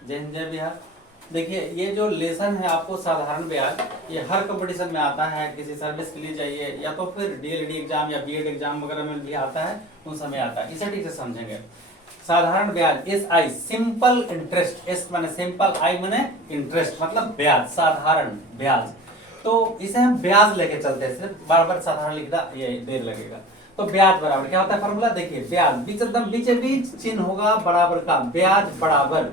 जय हिंद जय बिहार। देखिए ये जो लेसन है आपको साधारण ब्याज, ये हर कंपटीशन में आता है। किसी सर्विस के लिए जाइए या तो फिर डीएलएडी एग्जाम या बीएड एग्जाम वगैरह में भी आता है, उन समय आता है। इसे ठीक से समझेंगे। साधारण ब्याज S I, simple interest. S माने सिंपल, आई माने इंटरेस्ट, मतलब ब्याज, साधारण ब्याज। तो इसे हम ब्याज लेके चलते हैं, सिर्फ बार बार साधारण लिखना ये देर लगेगा। तो ब्याज बराबर क्या होता है फॉर्मूला, देखिए ब्याज बीच एकदम बीचे बीच चिन्ह होगा बराबर का, ब्याज बराबर,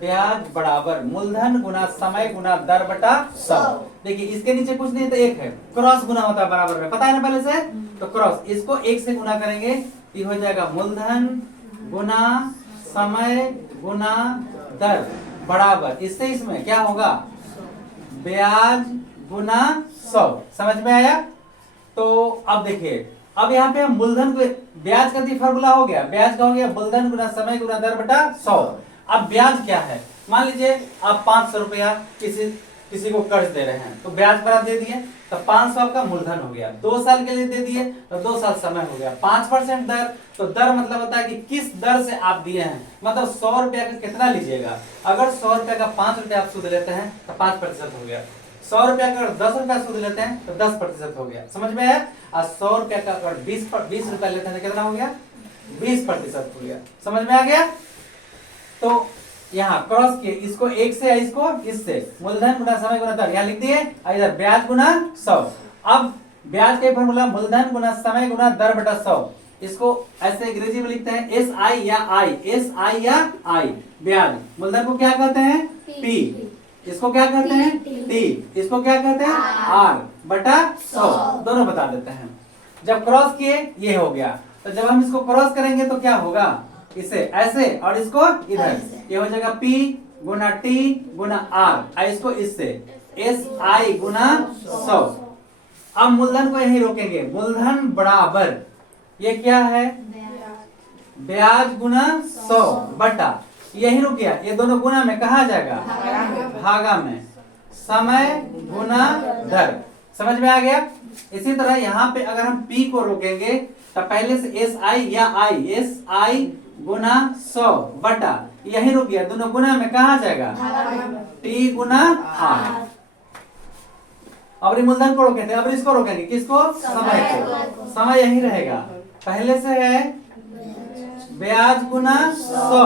ब्याज बराबर मूलधन गुना समय गुना दर बटा 100। देखिए इसके नीचे कुछ नहीं तो एक है, क्रॉस गुना होता है बराबर में, पता है ना पहले से। तो क्रॉस, इसको एक से गुना करेंगे ये हो जाएगा मूलधन गुना समय गुना दर बराबर, इससे इसमें क्या होगा, ब्याज गुना 100। समझ में आया। तो अब देखिए, अब यहाँ पे हम मूलधन को, ब्याज का फॉर्मूला हो गया, ब्याज का हो गया मूलधन गुना समय गुना दर बटा 100। अब ब्याज क्या है, मान लीजिए आप 500 रुपया किसी को कर्ज दे रहे हैं, तो ब्याज पर आप दे दिए तो 500 आपका मूलधन हो गया। 2 साल के लिए दे दिए तो 2 साल समय हो गया। 5% दर, तो दर मतलब होता है कि किस दर से आप दिए हैं, मतलब 100 रुपया का कितना लीजिएगा। अगर 100 रुपया का 5 रुपया आप सूद लेते हैं तो 5% हो गया। 100 रुपया का अगर 10 रुपया सूद लेते हैं तो 10% हो गया। समझ में आया। और 100 रुपया का अगर 20 रुपया लेते हैं तो कितना हो गया, 20% हो गया। समझ में आ गया। तो यहाँ क्रॉस किए, इसको एक से इसको इससे, मूलधन गुना समय गुना दर, यहाँ लिख दिए, इधर ब्याज गुना 100। अब ब्याज का फॉर्मूला मूलधन गुना समय गुना दर बटा 100। इसको ऐसे अंग्रेजी में लिखते हैं एस आई या आई, एस आई या आई। ब्याज मूलधन को क्या कहते हैं, पी, इसको क्या कहते हैं, टी, इसको क्या कहते हैं, आर बटा 100। दोनों बता देते हैं। जब क्रॉस किए ये हो गया, तो जब हम इसको क्रॉस करेंगे तो क्या होगा, इसे ऐसे और इसको इधर, ये हो जाएगा P गुना T गुना R, इसको इससे एस आई गुना 100। अब मूलधन को यही रोकेंगे, मूलधन बराबर ये क्या है, ब्याज गुना 100 बटा, यही रुक गया, ये दोनों गुना में कहा जाएगा, भागा में, समय गुना दर। समझ में आ गया। इसी तरह यहाँ पे अगर हम P को रोकेंगे तो पहले से एस आई या आई, एस आई गुना 100 बटा, यही रुक गया, दोनों गुना में कहा जाएगा, टी गुना आर। अब मूलधन को रोकेंगे, अब इसको रोकेंगे, किसको, समय को, समय यही रहेगा। पहले से है ब्याज गुना 100,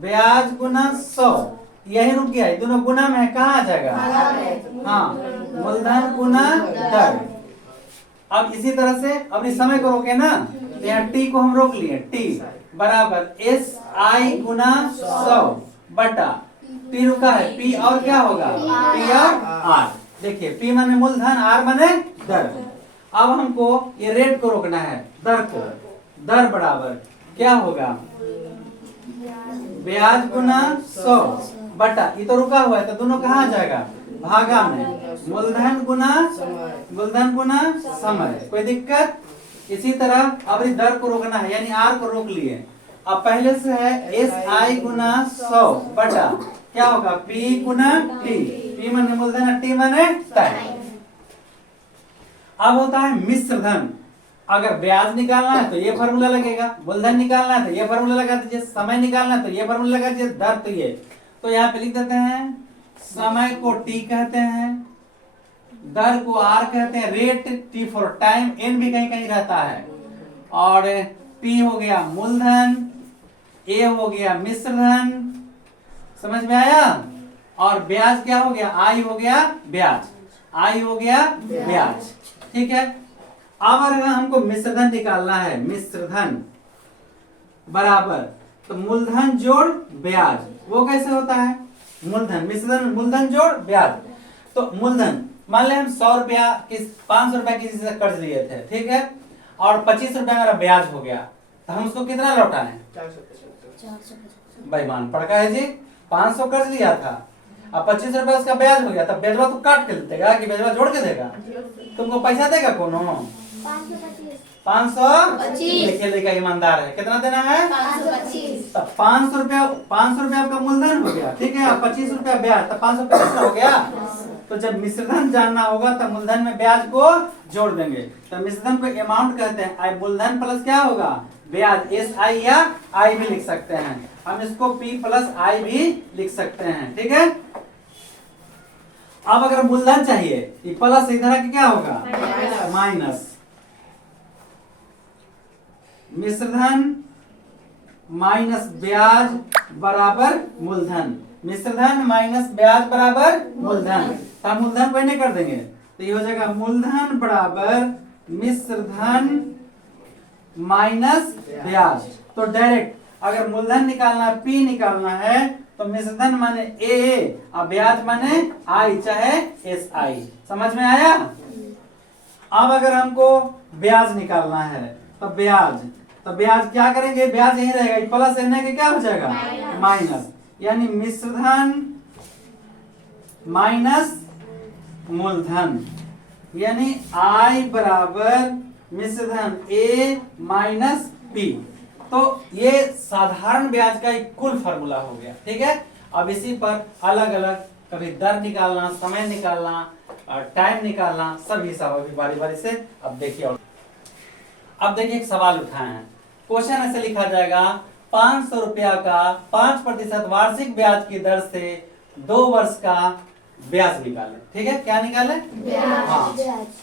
ब्याज गुना 100, यही रुक गया, दोनों गुना में कहा जाएगा, हाँ, मूलधन गुना दर। अब इसी तरह से अब इस समय को रोके ना, तो यहाँ टी को हम रोक लिए, टी बराबर एस आई गुना 100 बटा, टी रुका है, पी और क्या होगा, पी और आर। देखिए पी माने मूलधन, आर माने दर। अब हमको ये रेट को रोकना है, दर को, दर बराबर क्या होगा, ब्याज गुना 100 बटा, ये तो रुका हुआ है तो दोनों कहाँ जाएगा, भागा में, मूलधन गुना समय। कोई दिक्कत। इसी तरह अब इस दर को रोकना है, यानी आर को रोक लिए। अब पहले से है एस आई गुना 100 बटा, क्या होगा, पी गुना टी, पी माने मूलधन, टी माने तय। अब होता है मिश्र धन। अगर ब्याज निकालना है तो ये फॉर्मूला लगेगा, मूलधन निकालना है तो ये फॉर्मूला लगा दीजिए, समय निकालना है तो ये फॉर्मूला लगा दीजिए, दर तो ये। तो यहाँ पे लिख देते हैं, समय को टी कहते हैं, दर को आर कहते हैं, rate T for time, N भी कहीं कहीं रहता है, और पी हो गया मूलधन, ए हो गया मिश्र धन। समझ में आया। और ब्याज क्या हो गया, आई हो गया ब्याज, आई हो गया ब्याज। ठीक है। अब अगर हमको मिश्र धन निकालना है, मिश्र धन बराबर, तो मूलधन जोड़ ब्याज, वो कैसे होता है, मूलधन मिश्रण मूलधन जोड़ ब्याज। तो मूलधन मान ले हम 100 रुपया 500 रुपया किसी से कर्ज लिए थे, ठीक है, और 25 रुपया मेरा ब्याज हो गया, तो हम उसको कितना लौटाएं, 400। बेईमान पड़का है जी, 500 कर्ज लिया था, अब 25 रुपया उसका ब्याज हो गया, तब ब्याजवा तो काट के देगा कि ब्याजवा जोड़ के देगा, तुमको पैसा देगा कौन, 525। देखिए लेगा ईमानदार है, कितना देना है, 525। तब 500 रुपया आपका मूलधन हो गया, ठीक है, अब 25 रुपया ब्याज, तब 500 पैसा हो गया। तो जब मिश्रधन जानना होगा तब मूलधन में ब्याज को जोड़ देंगे, तो मिश्रधन को अमाउंट कहते हैं, मूलधन प्लस क्या होगा, ब्याज एस आई या आई भी लिख सकते हैं, हम इसको पी प्लस आई भी लिख सकते हैं, ठीक है। अब अगर मूलधन चाहिए, ये प्लस इधर आके क्या होगा माइनस, मिश्रधन माइनस ब्याज बराबर मूलधन, मिश्रधन माइनस ब्याज बराबर मूलधन, तो मूलधन को नहीं कर देंगे तो ये हो जाएगा मूलधन बराबर मिश्रधन माइनस ब्याज। तो डायरेक्ट अगर मूलधन निकालना है, पी निकालना है, तो मिश्रधन माने ए और ब्याज माने आई, चाहे एस आई। समझ में आया। अब अगर हमको ब्याज निकालना है तो ब्याज क्या करेंगे, ब्याज यही रहेगा, प्लस एन के क्या हो जाएगा माइनस, यानी मिश्रधन माइनस मूलधन, यानी आई बराबर मिश्रधन ए माइनस पी। तो ये साधारण ब्याज का एक कुल फार्मूला हो गया, ठीक है। अब इसी पर अलग अलग कभी दर निकालना, समय निकालना, टाइम निकालना, सब हिसाब अभी बारी बारी से अब देखिए। अब देखिए एक सवाल उठाए हैं, क्वेश्चन ऐसे लिखा जाएगा 500 रुपया का 5% वार्षिक ब्याज की दर से 2 वर्ष का ब्याज निकालें, ठीक है। क्या निकालें हाँ,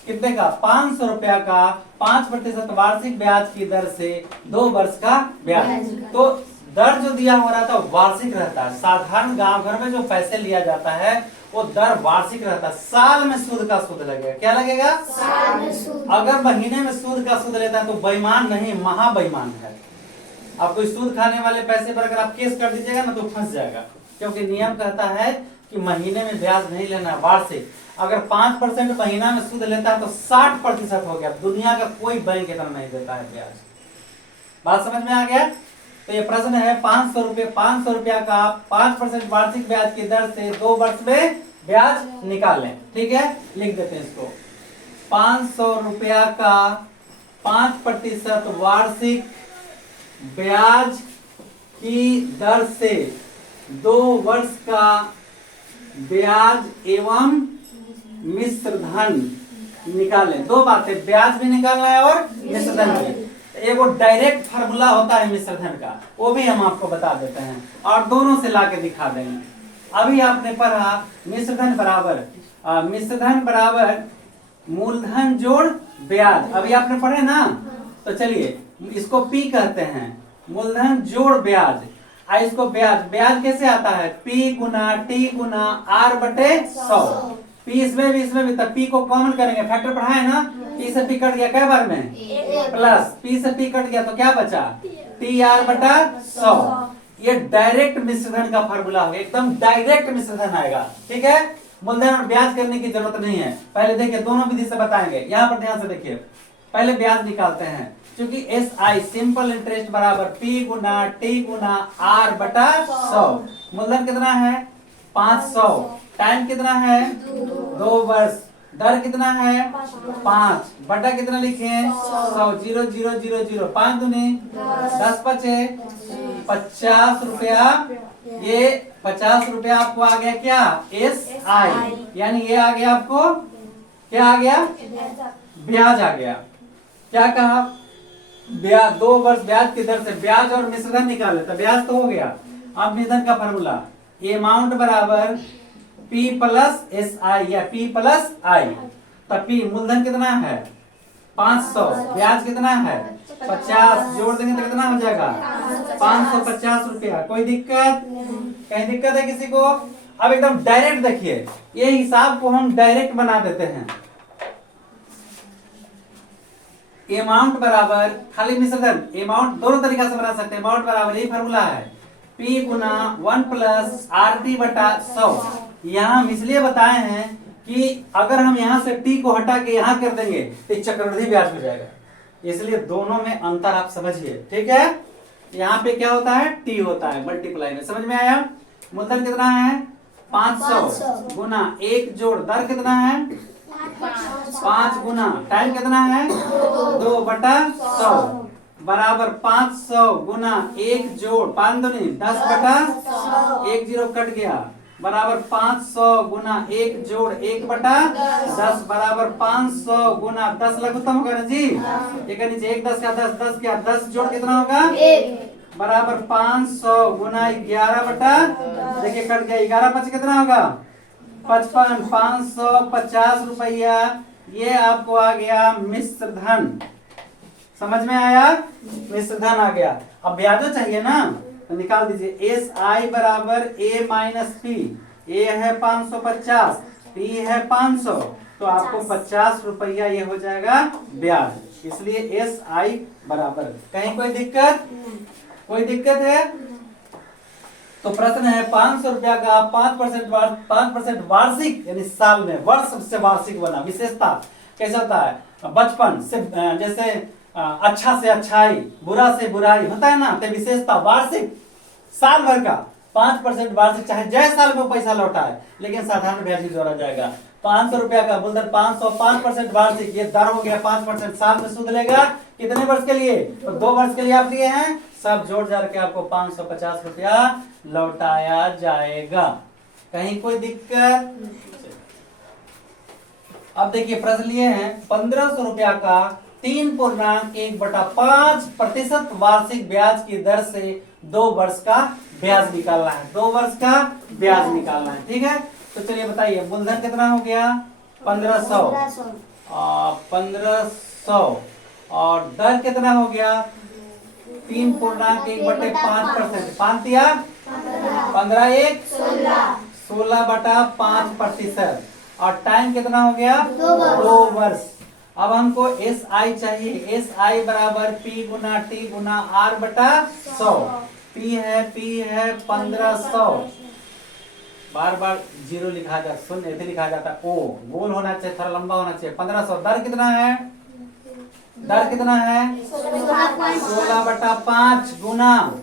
कितने का 500 रुपया का 5% वार्षिक ब्याज की दर से 2 वर्ष का ब्याज। तो दर जो दिया हो रहा था वार्षिक रहता है, साधारण गांव घर में जो पैसे लिया जाता है वो दर वार्षिक रहता है, साल में सूद का सूद लगेगा। क्या लगेगा साल में सूद। अगर महीने में सूद का सूद लेता है तो बेईमान नहीं, महा बेईमान है। आप कोई सूद खाने वाले पैसे पर अगर आप केस कर दीजिएगा ना तो फंस जाएगा, क्योंकि नियम कहता है कि महीने में ब्याज नहीं लेना, वार्षिक। अगर 5% महीना में सूद लेता है तो 60% हो गया। दुनिया का कोई बैंक इतना नहीं देता है ब्याज। बात समझ में आ गया। तो ये प्रश्न है 500 रुपया का 5% वार्षिक ब्याज की दर से 2 वर्ष में ब्याज निकालें, ठीक है। लिख देते हैं इसको, 500 रुपया का 5% वार्षिक ब्याज की दर से 2 वर्ष का ब्याज एवं मिश्रधन निकालें। 2 बातें, ब्याज भी निकालना है और मिश्रधन भी। एक वो डायरेक्ट फार्मूला होता है मिश्रधन का, वो भी हम आपको बता देते हैं और दोनों से लाके दिखा देंगे। अभी आपने पढ़ा मिश्रधन बराबर मूलधन जोड़ ब्याज, अभी आपने पढ़े ना। तो चलिए इसको पी कहते हैं, मूलधन जोड़ ब्याज। इसको ब्याज कैसे आता है, पी गुना टी गुना आर बटे 100। पी इसमें भी, तब पी को कॉमन करेंगे, फैक्टर पढ़ाए ना। पी से पी कट गया कै बार में प्लस, पी से पी कट गया तो क्या बचा टी आर बटा 100। ये डायरेक्ट मिश्रधन का फार्मूला होगा, एकदम डायरेक्ट मिश्रधन आएगा, ठीक है। मूलधन और ब्याज करने की जरूरत नहीं है। पहले देखिए दोनों विधि से बताएंगे, यहाँ पर ध्यान से देखिए। पहले ब्याज निकालते हैं, क्योंकि एस आई सिंपल इंटरेस्ट बराबर पी गुना टी गुना आर बटा 100। मूलधन कितना है 500, टाइम कितना है 2 वर्ष, दर कितना है 5 बटा कितना लिखे 100, 0 0 0 0, 5 दूनी 10 बचे 50 रुपया। ये 50 रुपया आपको आ गया क्या एस आई, यानी ये आ गया आपको क्या आ गया ब्याज आ गया। क्या कहा ब्याज 2 वर्ष ब्याज की दर से ब्याज और मिश्रधन निकाले, तो ब्याज तो हो गया। अब मिश्रधन का फार्मूला अमाउंट बराबर P प्लस एस आई या P प्लस आई। तब P मूलधन कितना है 500, ब्याज कितना है 50, जोड़ देंगे तो कितना हो जाएगा 550 रुपया। कोई दिक्कत कहीं दिक्कत है किसी को। अब एकदम डायरेक्ट देखिए, ये हिसाब को हम डायरेक्ट बना देते हैं। अमाउंट बराबर खाली मिश्रधन, अमाउंट दोनों तरीका से बना सकते हैं। अमाउंट बराबर यही फार्मूला है P गुना 1 प्लस RT बटा 100। यहाँ हम इसलिए बताए हैं कि अगर हम यहाँ से T को हटा के यहाँ कर देंगे तो चक्रवृद्धि ब्याज हो जाएगा, इसलिए दोनों में अंतर आप समझिए, ठीक है। यहाँ पे क्या होता है T होता है मल्टीप्लाई में, समझ में आया। मूलधन कितना है 500 गुना 1 जोड़ दर कितना है 5 गुना टाइम कितना है 2 बटा 100 बराबर 500 गुना 1 जोड़ 5 दूनी 10 बटा 1 0 कट गया बराबर 500 गुना 1 जोड़ 1/10 बराबर 500 गुना 10 लघुत्तम होगा ना जी। एक नीचे 1 10 का 10 10 क्या 10 जोड़ कितना होगा बराबर 500 गुना 11 देखिए कट गया 11 5 कितना होगा 55 550 रुपया ये आपको आ गया मिश्र धन। समझ में आया मिश्र धन आ गया। अब ब्याजो चाहिए ना तो निकाल दीजिए एस आई बराबर ए माइनस पी। ए है 550 पी है 500 तो आपको 50 रुपया ये हो जाएगा ब्याज। इसलिए एस आई बराबर कहीं कोई दिक्कत है तो प्रश्न है 500 रुपया का 5% वार्षिक यानी साल में वर्ष से वार्षिक बना। विशेषता कैसा होता है बचपन से जैसे अच्छा से अच्छाई बुरा से बुराई होता है ना तो विशेषता वार्षिक साल भर का 5% वार्षिक चाहे जय साल में पैसा लौटाए लेकिन साधारण ब्याज ही जोड़ा जाएगा। 500 रुपया का मूलधन 500 5% वार्षिक ये दर हो गया 5% साल में सूद लेगा कितने वर्ष के लिए तो 2 वर्ष के लिए आप लिए हैं सब जोड़ जाड़ के आपको 550 रुपया लौटाया जाएगा। कहीं कोई दिक्कत। अब देखिए प्रश्न लिए हैं 1500 रुपया का 3.1/5% वार्षिक ब्याज की दर से 2 वर्ष का ब्याज निकालना है। 2 वर्ष का ब्याज निकालना है ठीक है। तो चलिए बताइए मूलधन कितना हो गया 1500 और दर कितना हो गया 3.1/5% 5 दिया 15 1 16/5% और टाइम कितना हो गया 2 वर्ष। अब हमको एस आई चाहिए। एस आई बराबर पी गुना टी गुना आर बटा 100। पी है 1500 बार बार जीरो लिखा जाता शून्य ऐसे लिखा जाता ओ गोल होना चाहिए थोड़ा लंबा होना चाहिए 1500 दर कितना है 16/5 गुना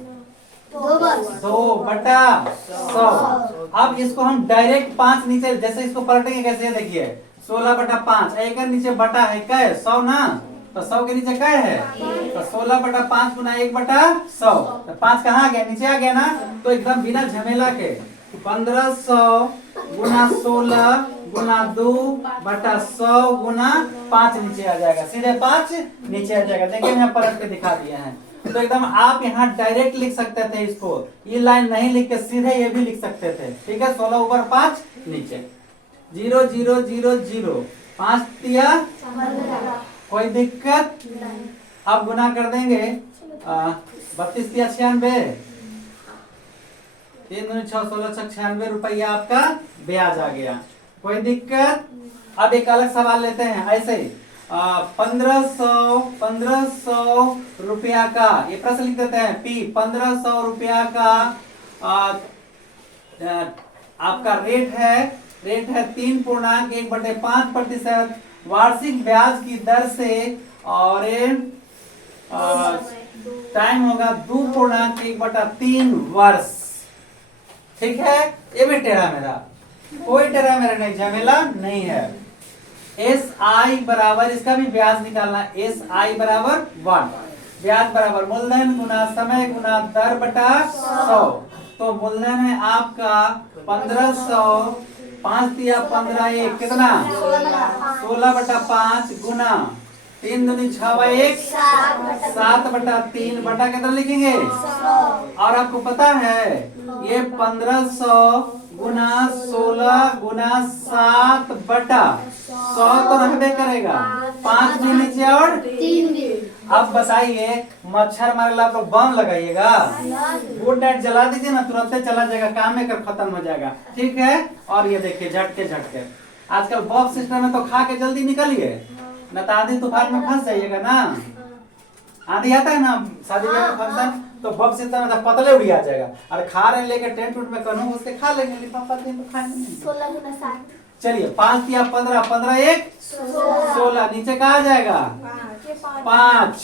2/100। अब इसको हम डायरेक्ट 5 नीचे जैसे इसको पलटेंगे कैसे देखिए 16/5 एक नीचे बटा है कै 100 ना तो 100 के नीचे कै है तो 16/5 गुना 1/100 तो 5 कहाँ गया नीचे आ गया ना तो एकदम बिना झमेला के 1500 गुना 16 गुना 2/100 गुना 5 नीचे आ जाएगा सीधे 5 नीचे आ जाएगा। देखिए यहाँ पलट के दिखा दिए हैं तो एकदम आप यहाँ डायरेक्ट लिख सकते थे इसको ये लाइन नहीं लिख के सीधे ये भी लिख सकते थे ठीक है। 16 ऊपर 5 नीचे 0 0 0 0 5 दिया कोई दिक्कत। अब गुना कर देंगे 32 दिया 96 3 दूनी 6 16 96 रुपया आपका ब्याज आ गया कोई दिक्कत। अब एक अलग सवाल लेते हैं ऐसे 1500 रुपया का ये प्रश्न लिख देते हैं पी 1500 रुपया का आपका रेट है 3.1/5% वार्षिक ब्याज की दर से और टाइम होगा 2.1/3 वर्ष ठीक है। ये भी टेढ़ा मेरा कोई टेढ़ा मेरा नहीं झमेला नहीं है। एस आई बराबर इसका भी ब्याज निकालना एस आई बराबर 1 ब्याज बराबर मूलधन गुना समय गुना दर बटा 100 तो मूलधन है आपका 1500 5 दिया 15 1 कितना 16/5 गुना 3 दूनी 6/1 7/3 बटा कितना लिखेंगे और आपको पता है ये 1500 गुना 16 गुना 7/100 तो रहबे करेगा 5 भी नीचे और 3 भी। अब बताइए मच्छर मारेला आप लोग बम लगाइएगा गुड नाइट जला दीजिए ना तुरंत चला जाएगा काम में कर खत्म हो जाएगा ठीक है। और ये देखिए झटके आजकल बॉक्स सिस्टम में तो खा के जल्दी निकलिए न तो आंधी तूफान में फंस जाइएगा ना। आंधी आता है ना शादी ब्याह में फंक्शन तो बॉक्स सिस्टम में पतले उड़िया जाएगा और खा रहे लेके टेंट उट में करूँ उसके खा लेंगे लिफाफा तो खाएंगे। चलिए 5 दिया 15 15 1 16 नीचे कहा जाएगा 5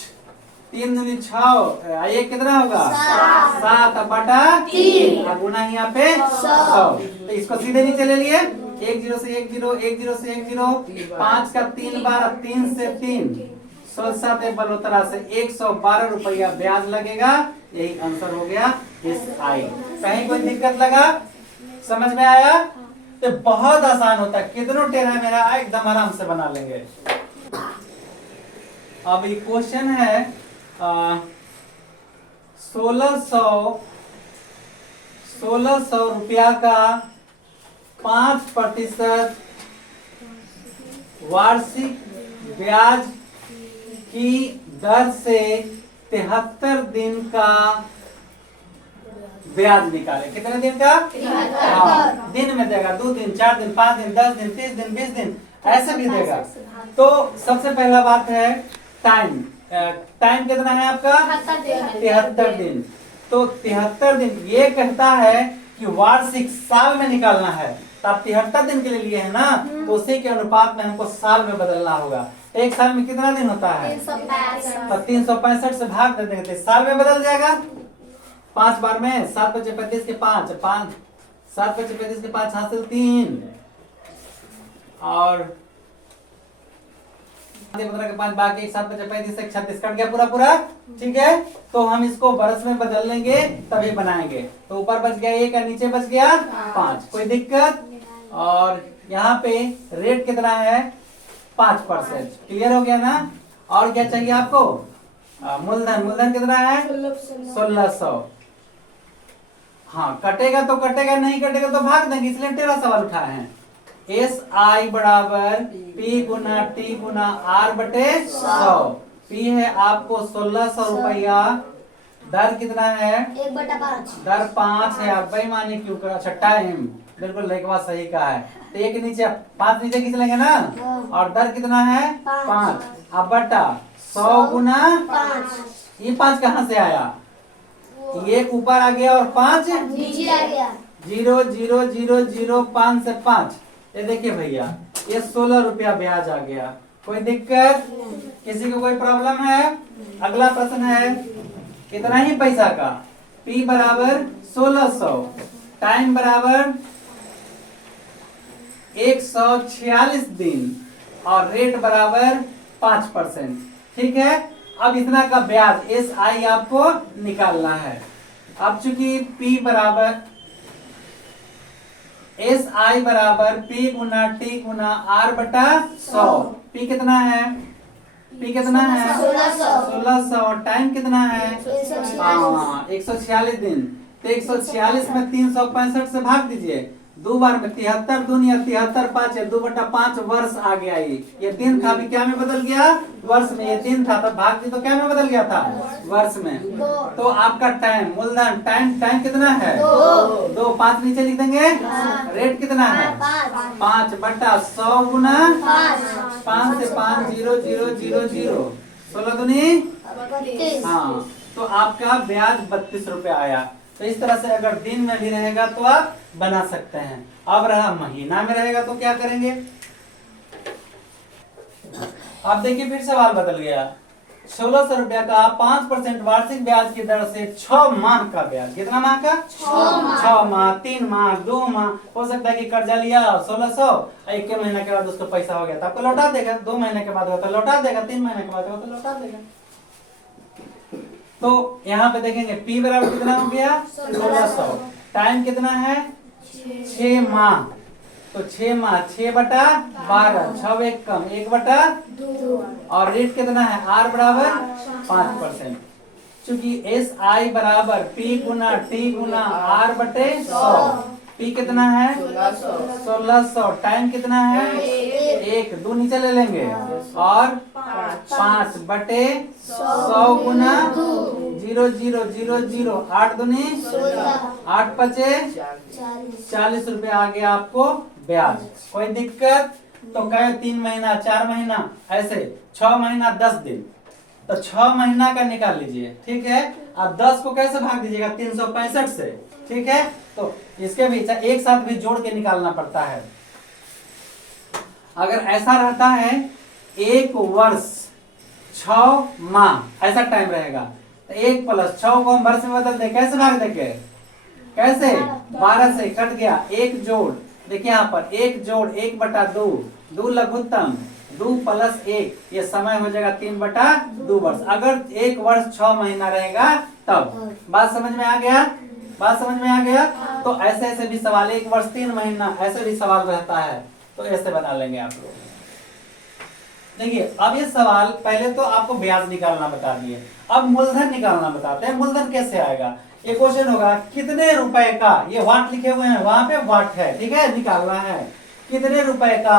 3 दूनी 6 ये कितना होगा 7/3 गुना यहाँ पे 100 तो इसको सीधे नीचे ले लिए 1 0 से 1 0 1 0 से 1 0 5 का 3 बार 3 से 3 7 बलोतरा से 112 रुपया ब्याज लगेगा। यही आंसर हो गया एस आई। कहीं कोई दिक्कत लगा समझ में आया? तो बहुत आसान होता है, कितनों टेढ़ा मेरा एकदम आराम से बना लेंगे। अब ये क्वेश्चन है 1600 रुपया का 5% वार्षिक ब्याज की दर से 73 दिन का ब्याज निकाले। कितने दिन का? 73 दिन में देगा, 2 दिन, 4 दिन, 5 दिन, 10 दिन, 30 दिन, 20 दिन, ऐसे भी देगा। तो सबसे पहला बात है टाइम। टाइम कितना है आपका? 73 दिन। तो 73 दिन ये कहता है कि वार्षिक साल में निकालना है, तो आप 73 दिन के लिए लिए है ना, तो उसी के अनुपात में हमको साल में बदलना होगा। एक साल में कितना दिन होता है? 365। तो 365 से भाग दे देंगे, साल में बदल जाएगा। 5 बार में 7 × 35 के 5, 7 × 35 के 5 हासिल 3 और 15 के 5 बाकी 7 × 35 से 36 कट गया पूरा पूरा। ठीक है, तो हम इसको बरस में बदल लेंगे तभी बनाएंगे। तो ऊपर बच गया 1 और नीचे बच गया 5, कोई दिक्कत? और यहाँ पे रेट कितना है? 5%। क्लियर हो गया ना? और क्या चाहिए आपको? मूलधन। मूलधन कितना है? 1600। हाँ, कटेगा तो कटेगा, नहीं कटेगा तो भाग देंगे, इसलिए टेढ़ा सवाल उठाए हैं। SI बराबर P गुना T गुना R बटे 100। P है आपको 1600 रुपया, दर कितना है? 1/5। दर 5 है। आप बेईमानी क्यों कर? अच्छा, टाइम बिल्कुल लेखवा सही का है। तो एक नीचे 5 नीचे खींच लेंगे ना, और दर कितना है? 5। अब बटा 100 गुना 5। ये 5 कहाँ से आया? ये ऊपर आ गया और 5 नीचे आ गया। 0 0 0 0 5 से 5। ये देखिए भैया, ये 16 रुपया ब्याज आ गया। कोई दिक्कत? किसी को कोई प्रॉब्लम है? अगला प्रश्न है कितना ही पैसा का? P बराबर 1600, टाइम बराबर 146 दिन और रेट बराबर 5%। ठीक है, अब इतना का ब्याज SI आपको निकालना है। अब चूंकि P बराबर SI बराबर P गुना T गुना R बटा 100। P कितना है? P कितना है? 1600 और टाइम कितना है? 146 दिन। तो 146 में 365 से भाग दीजिए, 2 बार में 73 दूनी 73 5 है, 2/5 वर्ष आ गया। ये दिन था, अभी क्या में बदल गया? वर्ष में। ये दिन था, तब भाग दी तो क्या में बदल गया था? वर्ष में। तो आपका टाइम, मूलधन टाइम कितना है? 2। 5 नीचे लिख देंगे। रेट कितना है? 5 बटा 100 गुना 5 से 5 0 0 0 0 16 दूनी। हाँ, तो आपका ब्याज 32 रुपया आया। तो इस तरह से अगर दिन में भी रहेगा तो आप बना सकते हैं। अब रहा महीना में रहेगा तो क्या करेंगे? अब देखिए फिर सवाल बदल गया। 1600 रुपया का 5% वार्षिक ब्याज की दर से 6 माह का ब्याज। कितना माह का? 6 माह, 3 माह, 2 माह। हो सकता है कि कर्जा लिया 1600, 1 महीना के बाद उसको पैसा हो गया तो आपको लौटा देगा, 2 महीने के बाद होगा तो लौटा देगा, 3 महीने के बाद होगा तो लौटा देगा। तो यहाँ पे देखेंगे P बराबर कितना हो गया? 1600। टाइम कितना है? 6 माह। तो 6 माह 6 बटा 12, 6 एक कम 1/2 और रेट कितना है? R बराबर 5%। चूंकि SI बराबर P गुना T गुना R बटे 100। P कितना है? 1600। टाइम कितना है? 1, 2 नीचे ले लेंगे और 5 बटे 100 गुना 0 0 0 0 8 दूनी 8 5 40 रुपया आ गया आपको ब्याज। कोई दिक्कत? तो कहे 3 महीना 4 महीना ऐसे 6 महीना 10 दिन, तो 6 महीना का निकाल लीजिए। ठीक है, अब 10 को कैसे भाग दीजिएगा? 365 से। ठीक है, तो इसके भी एक साथ भी जोड़ के निकालना पड़ता है। अगर ऐसा रहता है 1 वर्ष 6 माह ऐसा टाइम रहेगा, तो 1 + 6 को हम वर्ष में बदल दे, कैसे भाग देंगे? कैसे? 12 से कट गया, 1 जोड़, देखिए यहाँ पर 1 जोड़ 1/2, 2 लघुत्तम, 2 + 1, ये समय हो जाएगा 3/2 वर्ष। अगर 1 वर्ष 6 महीना रहेगा तब। बात समझ में आ गया? बात समझ में आ गया? तो ऐसे ऐसे भी सवाल, 1 वर्ष 3 महीना ऐसे भी सवाल रहता है, तो ऐसे बना लेंगे आप लोग। देखिए अब ये सवाल, पहले तो आपको ब्याज निकालना बता दिए, अब मूलधन निकालना बताते हैं। मूलधन कैसे आएगा? ये क्वेश्चन होगा कितने रुपए का, ये वाट लिखे हुए हैं, वहां पे वाट है, ठीक है, निकालना है। कितने रुपए का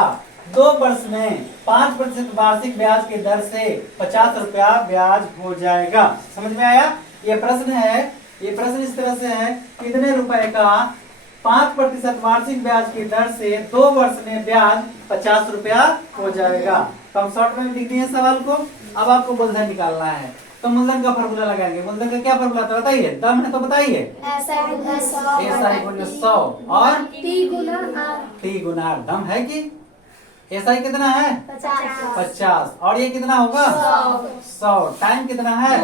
2 वर्ष में 5% वार्षिक ब्याज की दर से 50 रुपया ब्याज हो जाएगा। समझ में आया? ये प्रश्न है, ये प्रश्न इस तरह से है, कितने रुपए का 5% वार्षिक ब्याज की दर से 2 वर्ष में ब्याज 50 रुपया हो जाएगा। तो हम शॉर्ट में लिख दिए सवाल को। अब आपको मूलधन निकालना है, तो मूलधन का फॉर्मूला लगाएंगे। मूलधन का क्या फॉर्मूला था बताइए? दम है तो बताइए। SI गुना 100 SI गुना 100 और T गुना R T गुना R। दम है कि SI कितना है? 50 और ये कितना होगा? 100। टाइम कितना है?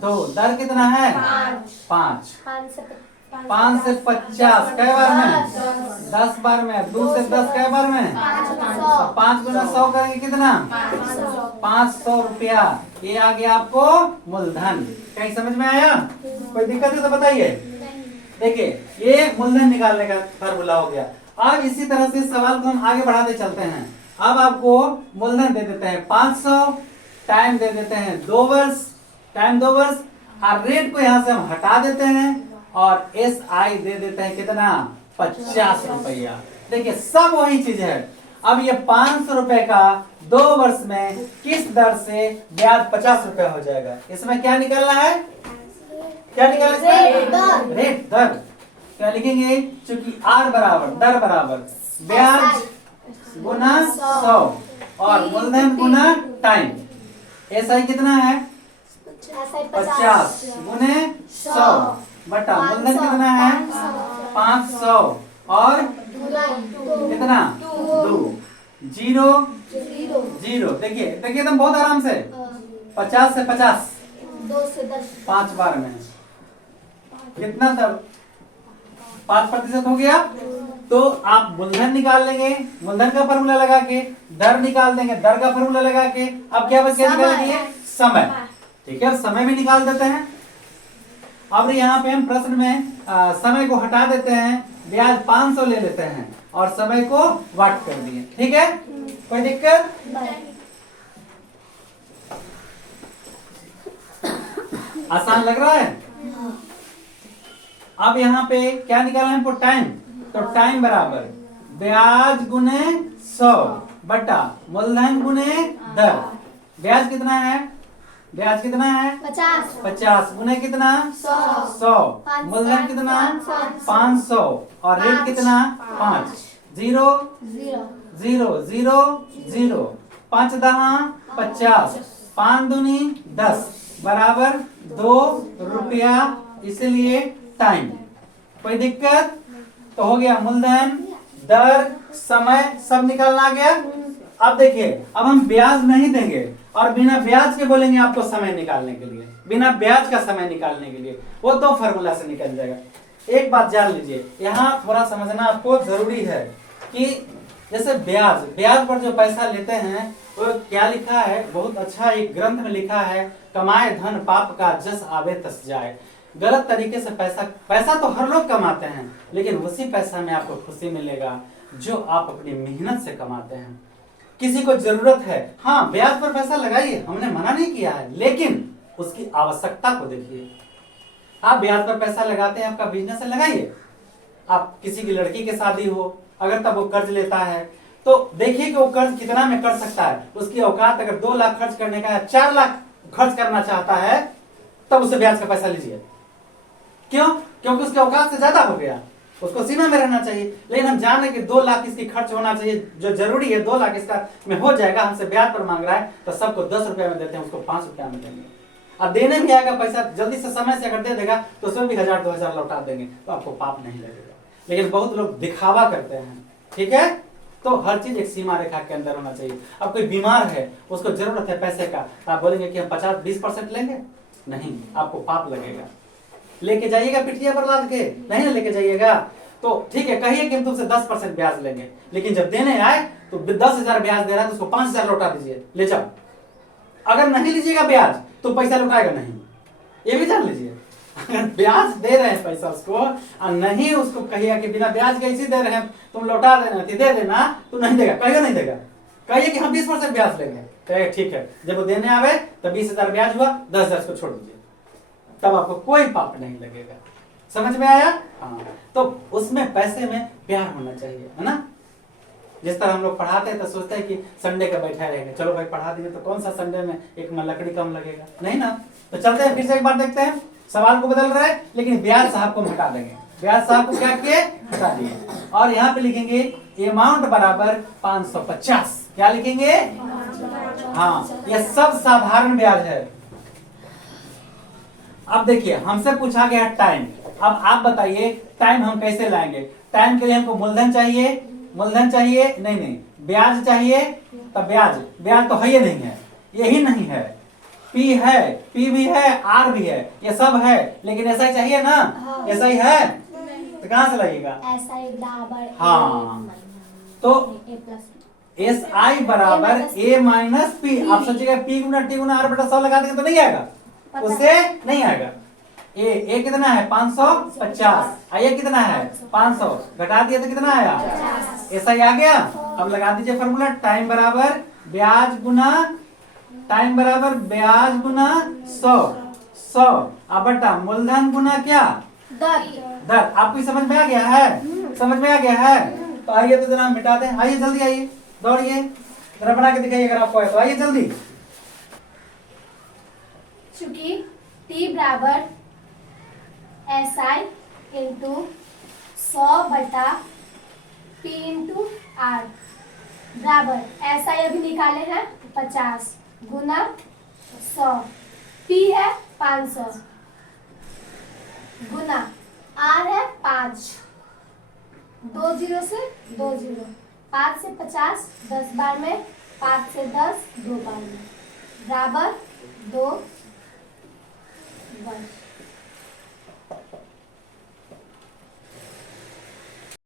2। दर कितना है? 5। 5 से 50 कै बार में? 10 बार में। 2 से 10 कै बार में? 5 गुना 100 करेंगे कितना? 500 रुपया। ये आ गया आपको मूलधन। कहीं समझ में आया? कोई दिक्कत है तो बताइए। देखिए ये मूलधन निकालने का फार्मूला हो गया। अब इसी तरह से सवाल को हम आगे बढ़ाते चलते हैं। अब आपको मूलधन दे देते हैं 500, टाइम दे देते हैं 2 वर्ष, टाइम 2 वर्ष, और रेट को यहाँ से हम हटा देते हैं और SI दे देते हैं कितना? 50 रुपया। देखिए सब वही चीज है। अब ये 500 रुपए का 2 वर्ष में किस दर से ब्याज 50 रुपया हो जाएगा? इसमें क्या निकलना है? क्या निकलना है? रेट, दर। क्या लिखेंगे? चूंकि R बराबर, दर बराबर ब्याज गुना 100 और मूलधन गुना टाइम। SI कितना है? 50 गुने 100 बटा मूलधन कितना है? 500 और कितना? 2। 0 0। देखिए देखिए एकदम बहुत आराम से। 50 से 50 2 से 10 5 बार में कितना? तब 5% हो गया। तो आप मूलधन निकाल लेंगे, मूलधन का फॉर्मूला लगा के, दर निकाल देंगे, दर का फॉर्मूला लगा के। अब क्या बच गया निकालेंगे? समय। ठीक है, समय भी निकाल देते हैं। अब यहाँ पे हम प्रश्न में समय को हटा देते हैं, ब्याज 500 ले लेते हैं और समय को वाट कर दिए। ठीक है, कोई दिक्कत? आसान लग रहा है? अब यहाँ पे क्या निकालना है हमको? टाइम। तो टाइम बराबर ब्याज गुने 100 बटा मूलधन गुने दर। ब्याज कितना है? ब्याज कितना है? 50 गुने कितना? 100। मूलधन कितना? 500 और रेट कितना? 5। 0 0 0 0। 5 दहा 50, 5 दूनी 10 बराबर 2 रुपया, इसलिए टाइम। कोई दिक्कत? तो हो गया मूलधन, दर, समय सब निकालना आ गया। अब देखिए, अब हम ब्याज नहीं देंगे और बिना ब्याज के बोलेंगे आपको समय निकालने के लिए। बिना ब्याज का समय निकालने के लिए वो तो फॉर्मूला से निकल जाएगा। एक बात जान लीजिए, यहाँ थोड़ा समझना आपको जरूरी है कि जैसे ब्याज, ब्याज पर जो पैसा लेते हैं वो क्या लिखा है? बहुत अच्छा एक ग्रंथ में लिखा है, कमाए धन पाप का जस आवे तस जाए। गलत तरीके से पैसा तो हर लोग कमाते हैं, लेकिन उसी पैसा में आपको खुशी मिलेगा जो आप अपनी मेहनत से कमाते हैं। किसी को जरूरत है, हाँ ब्याज पर पैसा लगाइए, हमने मना नहीं किया है, लेकिन उसकी आवश्यकता को देखिए। आप ब्याज पर पैसा लगाते हैं, आपका बिजनेस है, लगाइए। आप किसी की लड़की की शादी हो, अगर तब वो कर्ज लेता है तो देखिए कि वो कर्ज कितना में कर सकता है। उसकी औकात अगर 2 लाख खर्च करने का है, 4 लाख खर्च करना चाहता है, तब उसे ब्याज का पैसा लीजिए। क्यों? क्योंकि उसके औकात से ज्यादा हो गया, उसको सीमा में रहना चाहिए। लेकिन हम जान रहे कि 2 लाख इसकी खर्च होना चाहिए, जो जरूरी है 2 लाख इसका में हो जाएगा, हमसे ब्याज पर मांग रहा है, तो सबको 10 रुपया में देते हैं, उसको 5 रुपया में देंगे। और देने भी आएगा पैसा जल्दी से, समय से अगर दे देगा तो उसमें भी 1000 2000 लौटा देंगे, तो आपको पाप नहीं लगेगा। लेकिन बहुत लोग दिखावा करते हैं। ठीक है, तो हर चीज एक सीमा रेखा के अंदर होना चाहिए। अब कोई बीमार है, उसको जरूरत है पैसे का, तो आप बोलेंगे कि हम 50-20% लेंगे, नहीं, आपको पाप लगेगा। लेके जाइएगा पिटिया पर लाद के, नहीं ना लेके जाइएगा तो ठीक है, कहिए कि हम तुमसे 10% ब्याज लेंगे, लेकिन जब देने आए तो 10,000 ब्याज दे रहा है तो उसको 5,000 लौटा दीजिए, ले जाओ। अगर नहीं लीजिएगा ब्याज तो पैसा लौटाएगा नहीं, ये भी जान लीजिए। अगर ब्याज दे रहे हैं पैसा उसको और नहीं उसको कहिए कि बिना ब्याज के ऐसे दे रहे हैं तुम लौटा देना दे देना तो नहीं देगा, कहेगा नहीं देगा, कहिए कि हम 20% ब्याज लेंगे, कहेगा ठीक है, जब वो देने आवे तो 20,000 ब्याज हुआ, 10,000 को छोड़ दीजिए, तब आपको कोई पाप नहीं लगेगा। समझ में आया? हाँ, तो उसमें पैसे में प्यार होना चाहिए, है ना। जिस तरह हम लोग पढ़ाते हैं तो सोचते हैं कि संडे का बैठा रहेंगे, चलो भाई पढ़ा दीजिए, तो कौन सा संडे में एक लकड़ी कम लगेगा, नहीं ना। तो चलते हैं फिर से एक बार देखते हैं, सवाल को बदल रहे हैं लेकिन ब्याज साहब को हम हटा देंगे, ब्याज साहब को क्या किए, हटा दिए, और यहाँ पे लिखेंगे अमाउंट बराबर 550, क्या लिखेंगे, हाँ, यह सब साधारण ब्याज है। अब देखिए हमसे पूछा गया टाइम, अब आप बताइए टाइम हम कैसे लाएंगे। टाइम के लिए हमको मूलधन चाहिए, मूलधन चाहिए, नहीं ब्याज चाहिए, तब ब्याज तो है ही नहीं है, यही नहीं है, पी है, पी भी है, आर भी है, ये सब है, लेकिन ऐसा ही चाहिए ना, ऐसा ही है, तो कहां से लगेगा, SI बराबर हाँ, तो एस आई बराबर ए माइनस पी। आप सोचिएगा पी गुना टी गुना आर बटा 100 लगा देंगे तो नहीं आएगा, उससे नहीं आएगा। ए कितना है 550, ये कितना है 500, घटा दिया तो कितना आया, ऐसा ही आ गया। अब लगा दीजिए फॉर्मूला, टाइम बराबर ब्याज गुना 100 अब बटा मूलधन गुना क्या, दर। आपको समझ में आ गया है, समझ में आ गया है। तो आइए तो जरा मिटा दें, आइए जल्दी आइए, दौड़िए, जरा बना के दिखाइए अगर आपको है तो, आइए जल्दी। चूंकि T बराबर SI इंटू 100 बटा P इंटू R बराबर SI अभी निकाले हैं 50 गुना 100, P है 500 गुना R है 5, 2 0 से 2 0, 5 से 50, 10 बार में, 5 से 10, 2 बार में, बराबर 2 1।